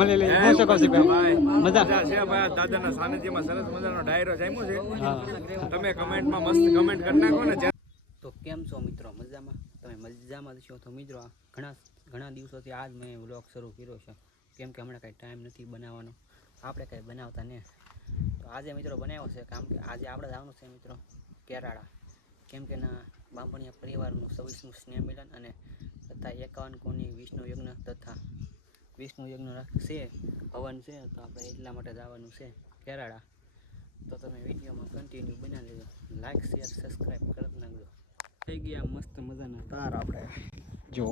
મળી હું શું કહું છું ભાઈ મજા છે ભાઈ દાદાના સાનિધ્યમાં સરસ મજાનો ડાયરો જામ્યો છે. તમે કમેન્ટમાં મસ્ત કમેન્ટ કરી નાખો ને. તો કેમ છો મિત્રો? મજામાં? તમે મજામાં છો તો મિત્રો ઘણા દિવસોથી આજ મેં વ્લોગ શરૂ કર્યો છે, કેમ કે હમણાં કાંઈ ટાઈમ નથી બનાવવાનો, આપણે કાંઈ બનાવતા ને. તો આજે મિત્રો બનાવ્યો છે, કામ કે આજે આપણે જવાનું છે મિત્રો કેરાળા, કેમ કે ના બાંભણિયા પરિવારનું 26મું સ્નેહ મિલન અને તથા 51 કોની વિષ્ણુ યજ્ઞ તથા વિષ્ણુ યજ્ઞ છે, હવન છે, તો આપણે એટલા માટે જવાનું છે કેરાળા. તો તમે વિડીયોમાં કન્ટિન્યુ બનાવી લેજો, લાઇક શેર સબસ્ક્રાઈબ કરી નાખજો. થઈ ગયા મસ્ત મજાના તાર આપણે જો.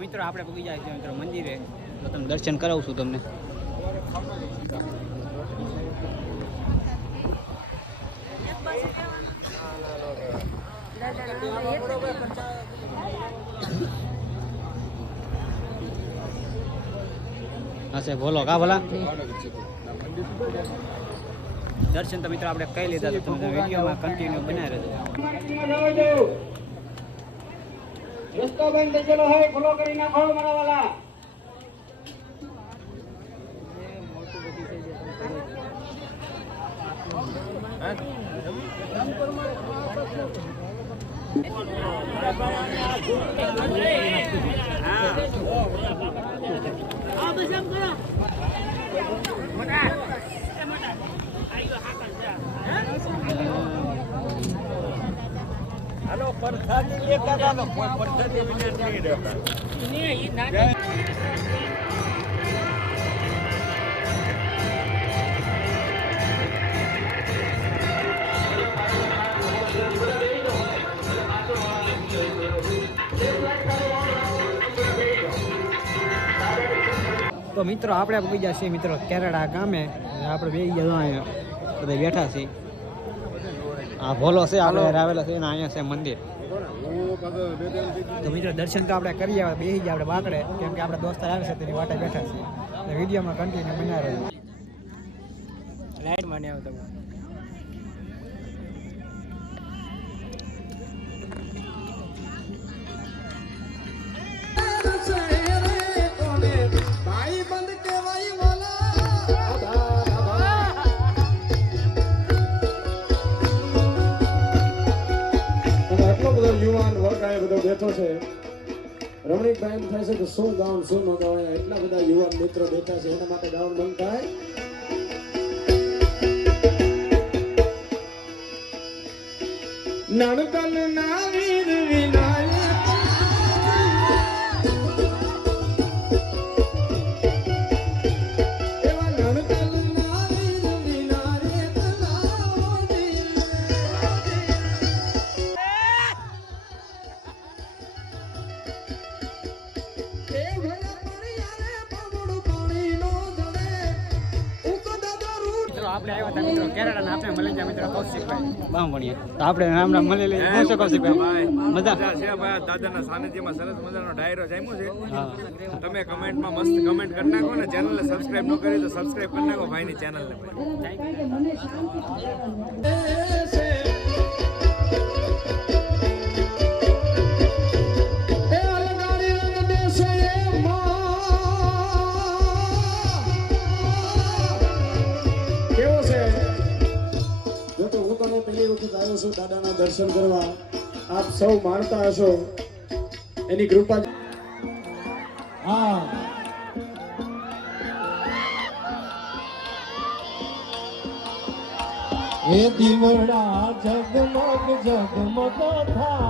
મિત્રો આપણે પગી જાય છે મિત્રો મંદિરે, તો તમે દર્શન કરાવું છું તમને. હા બોલો કા ભલા દર્શન તો મિત્રો આપણે કઈ લીધા, તો તમે વિડીયોમાં કન્ટિન્યુ બનાવી રહેજો. રસ્તો બંધ થઈ ગયેલો હોય, ખુલ્લો કરી નાખો મારા વાલા. હાલો પરસાદી લેતા જાવ, કોઈ પરસાદી વિના નહીં રહેતા. તો મિત્રો આપણે પગી ગયા છીએ મિત્રો કેરાળા ગામે, આપણે બે અહીંયા બધા બેઠા છીએ. આ ભોલો છે આપણે આવેલા છે ને અહીંયા છે મંદિર. તો મિત્રો દર્શન તો આપણે કરી આવે, બેસી ગયા આપણે બાકડે, કેમ કે આપણે દોસ્તાર આવે છે તેની વાટે બેઠા છીએ. વિડીયોમાં કન્ટિન્યુ બના રહ્યો. લાઈટ મને આવતો યુવાન વર્ગ આ બધો બેઠો છે. રમણીકભાઈ એમ થાય છે કે શું ગાઉન શું ન ગાઉન, એટલા બધા યુવાન મિત્રો બેઠા છે, એના માટે ગાઉન બંધ થાય. નાનકલ ના વીર વિનાયક એવા નાનકલ ના વીર વિનાયક આપણે આવ્યા હતા મિત્રો કેરાળા, આપણે મળી ગયા મિત્રો કૌશિકભાઈ બાંભણિયા. તો આપણે રામ રામ મળી લઈએ. શું છે કૌશિકભાઈ? મજા છે ભાઈ દાદાના સાનિધ્યમાં સરસ મજાનો ડાયરો જામ્યો છે. તમે કમેન્ટમાં મસ્ત કમેન્ટ કરી નાખો ને. ચેનલને સબસ્ક્રાઇબ ન કરી તો સબસ્ક્રાઇબ કરી નાખો ભાઈની ચેનલને. પહેલી વખત આવ્યો છું દાદાના દર્શન કરવા. આપ સૌ માણતા હશો એની કૃપા. હા એ દીવડા જગમગ જગમગ થાય.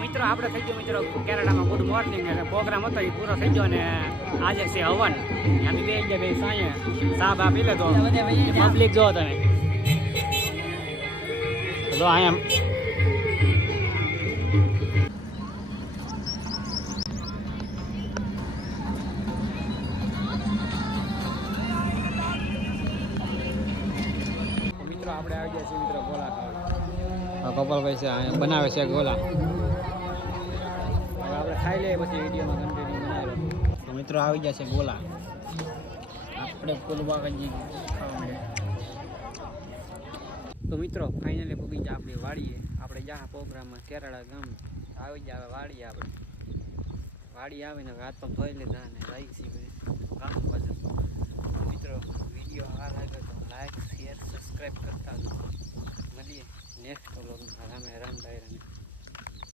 મિત્રો આપણે થઈ ગયો મિત્રો કેનેડામાં ગુડ મોર્નિંગ અને પ્રોગ્રામ હતો એ પૂરો થઈ ગયો અને આજે છે હવન અમે બે ગયા બે સાંજે ચા બા પી લેતો પબ્લિક જો તમે જો અહીંયા મિત્રો આપણે આવી ગયા છીએ મિત્રો ગોલા ખાવા ગોપાલભાઈ છે અહીંયા બનાવે છે ગોલા. હવે આપણે ખાઈ લઈએ પછી વિડીયોમાં કન્ટિન્યુ બનાવી તો મિત્રો આવી ગયા છે ગોલા આપણે કોલબાગજી ખાવા માંડ્યા તો મિત્રો ફાઇનલી પૂગી જાય આપણે વાડીએ આપણે જ્યાં પ્રોગ્રામમાં કેરાળા ગામ આવી જાય વાડીએ આપણે વાડી આવીને હાથ પણ ધોઈ લીધા અને રહી છીએ ગામ બાજુ મિત્રો વિડીયો આ લાગ્યો તો લાઈક શેર સબસ્ક્રાઈબ કરતા મળીએ નેક્સ્ટ વ્લોગમાં રામે રામ ડાયરાને